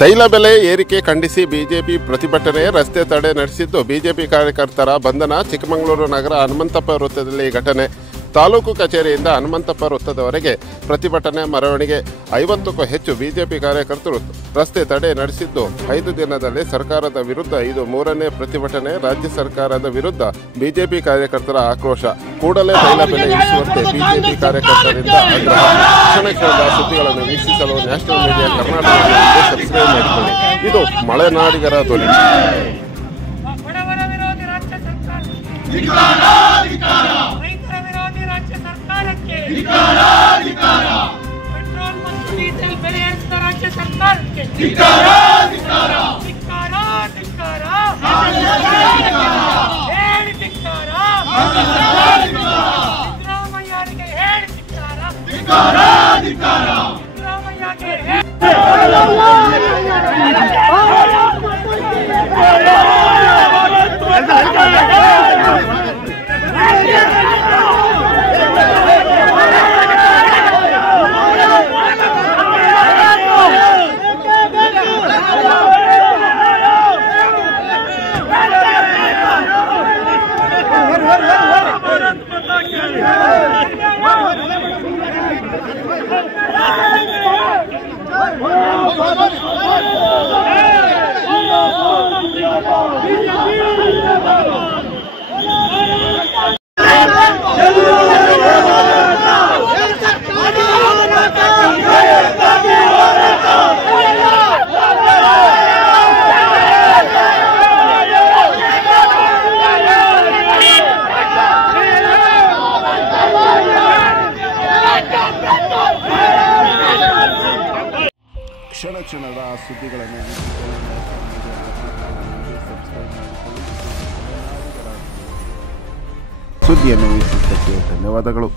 ತೈಲ ಬೆಲೆ ಏರಿಕೆ ಖಂಡಿಸಿ ಬಿಜೆಪಿ ಪ್ರತಿಭಟನೆ, ರಸ್ತೆ ತಡೆ ನಡೆಸಿದ್ದು ಬಿಜೆಪಿ ಕಾರ್ಯಕರ್ತರ ಬಂಧನ. ಚಿಕ್ಕಮಗಳೂರು ನಗರ ಹನುಮಂತಪ್ಪ ವೃತ್ತದಲ್ಲಿ ಘಟನೆ. ತಾಲೂಕು ಕಚೇರಿಯಿಂದ ಹನುಮಂತಪ್ಪ ವೃತ್ತದವರೆಗೆ ಪ್ರತಿಭಟನೆ ಮೆರವಣಿಗೆ. 50ಕ್ಕೂ ಹೆಚ್ಚು ಬಿಜೆಪಿ ಕಾರ್ಯಕರ್ತರು ರಸ್ತೆ ತಡೆ ನಡೆಸಿದ್ದು 5 ದಿನದಲ್ಲಿ ಸರ್ಕಾರದ ವಿರುದ್ಧ ಇದು 3ನೇ ಪ್ರತಿಭಟನೆ. ರಾಜ್ಯ ಸರ್ಕಾರದ ವಿರುದ್ಧ ಬಿಜೆಪಿ ಕಾರ್ಯಕರ್ತರ ಆಕ್ರೋಶ. ಕೂಡಲೇ ತೈಲ ಬೆಲೆ ಇಳಿಸುವಂತೆ ಬಿಜೆಪಿ ಕಾರ್ಯಕರ್ತರಿಂದ ಆಗ್ರಹ. ಕ್ಷಣಕ್ಷಣದ ಸುದ್ದಿಗಳನ್ನು ವೀಕ್ಷಿಸಲು ನ್ಯಾಷನಲ್ ಮೀಡಿಯಾ ಕರ್ನಾಟಕ ಸಬ್ಸ್ಕ್ರೈಬ್ ಮಾಡಿಕೊಳ್ಳಿ. ಇದು ಮಲೆನಾಡಿಗರ ಧ್ವನಿ. ಪೆಟ್ರೋಲ್ ಮತ್ತು ಡೀಸೆಲ್ ಬೆಲೆ ಏರಿಸಿದ ರಾಜ್ಯ ಸರ್ಕಾರಕ್ಕೆ ಹೇಳಿ ಧಿಕ್ಕಾರ. ಸಿದ್ದರಾಮಯ್ಯರಿಗೆ ಹೇಳಿ ಧಿಕ್ಕಾರ. ಸಿದ್ದರಾಮಯ್ಯಗೆ ಕ್ಷಣ ಕ್ಷಣದ ಸುದ್ದಿಗಳನ್ನು ಸಬ್ಸ್ಕ್ರೈಬ್ ಮಾಡಿಕೊಳ್ಳಿ. ಸುದ್ದಿಯನ್ನು ವೀಕ್ಷಿಸಿದ್ದಕ್ಕೆ ಧನ್ಯವಾದಗಳು.